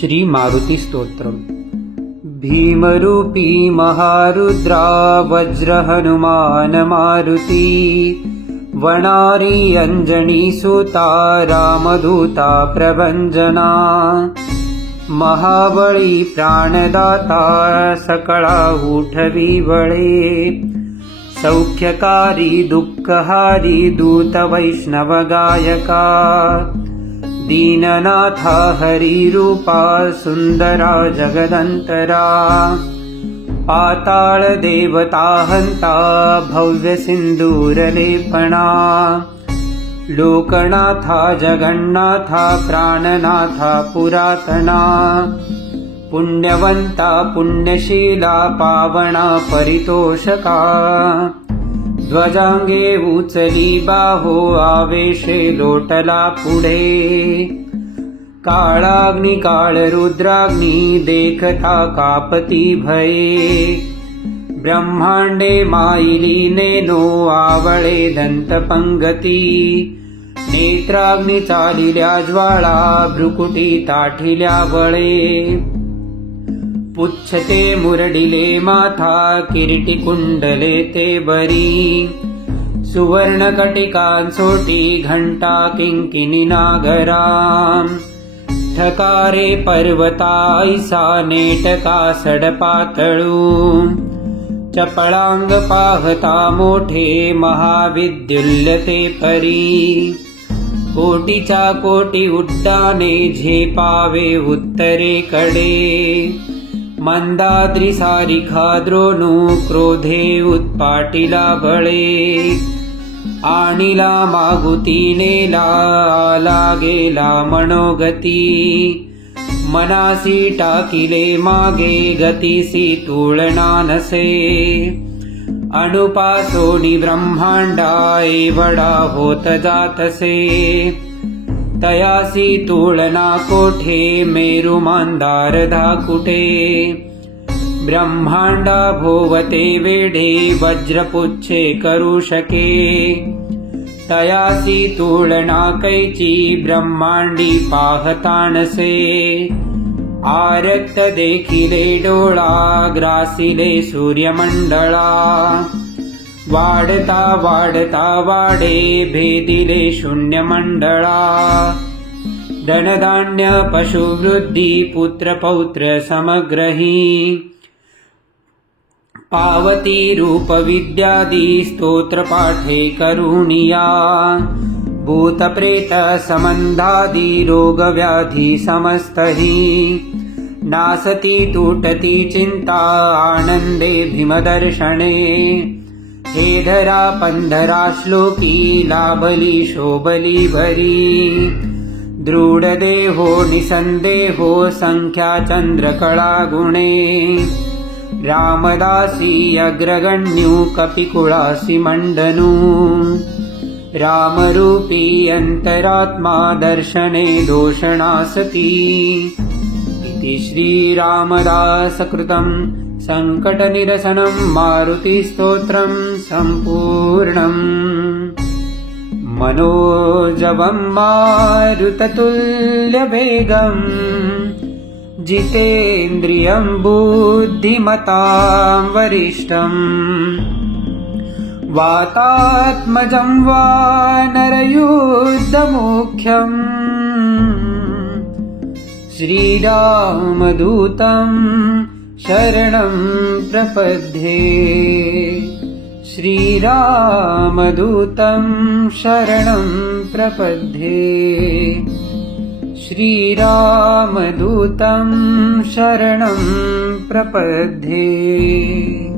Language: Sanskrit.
श्री मारुति स्तोत्रम्। भीमरूपी महारुद्रा वज्र हनुमान मारुति, वनारी अंजनी सुता रामदूता प्रभंजना, महाबली प्राणदाता सकला उठवी बळे, सौख्यकारी दुःखहारी दूत वैष्णव गायका, दीननाथा हरिरूपा सुंदरा जगदंतरा, पाताल देवता हंता भव्य सिंदूरलेपना, लोकनाथा जगन्नाथा प्राणनाथा पुरातना, पुण्यवंता पुण्यशीला पावना परितोषका, ध्वजांगे उचली बाहो आवेशे लोटला पुढे, काळाग्नि काळ रुद्राग्नि देखता कापती भये, ब्रह्मांडे मायिली नेनो आवळे दंतपंगती, नेत्राग्नि चालिल्या ज्वाळा भ्रुकुटी ताठिल्या बळे, पुच्छते मुरडिले माथा किरीटी कुंडले ते बरी, सुवर्णकटिकांसोटी घंटा किंकिणी नागरा, ठकारे पर्वता ऐसा नेटका सडपातळू, चपळांग पाहता मोठे महाविद्युल्य ते परी, कोटीच्या कोटी उड्डाणे झेपावे उत्तरेकडे, मंदाद्री सारिखा द्रोणू क्रोधे उत्पाटिला बळे, आणिला मागुती नेला आला गेला मनोगती, मनासी टाकिले मागे गतीसी तुलना नसे, अनुपासोनी ब्रह्मांडा एवढा होत जातसे, तयासी तुलना कोठे मेरु मंदार धाकुटे, ब्रह्मांडा भोवते वेढे वज्रपुच्छे करू शके, तयासी तुलना कैची ब्रह्मांडी पाहतानसे, आरक्त देखिले डोळा ग्रासिले सूर्यमंडळा, वाढता वाढता वाढे भेदिले शून्यमंडळा, धनधान्य पशुवृद्धी पुत्र पौत्र समग्रही, पावती रूप विद्यादि स्तोत्र पाठे करुणिया, भूत प्रेत संबंधादि रोग व्याधि समस्तहि, नासती तुटती चिंता आनंदे भीमदर्शने, हे धरा पंधरा श्लोकी लाभली शोभली भरी, दृढ देहो निसंदेहो संख्या चंद्रकला गुणे, रामदासी अग्रगण्यू कपिकुळासी मंडनू, रामरूपी अंतरात्मा दर्शने दोषणासती, इति श्री रामदास कृतं संकटनिरसनं मारुति स्तोत्रं सम्पूर्णम्। मनोजवं मारुततुल्यवेगं, जितेन्द्रियं बुद्धिमतां वरिष्ठम्, वातात्मजं वानरयुद्धमुख्यम्, श्रीरामदूतं शरणं प्रपद्ये, श्रीरामदूतं शरणं प्रपद्ये, श्रीरामदूतं शरणं प्रपद्ये।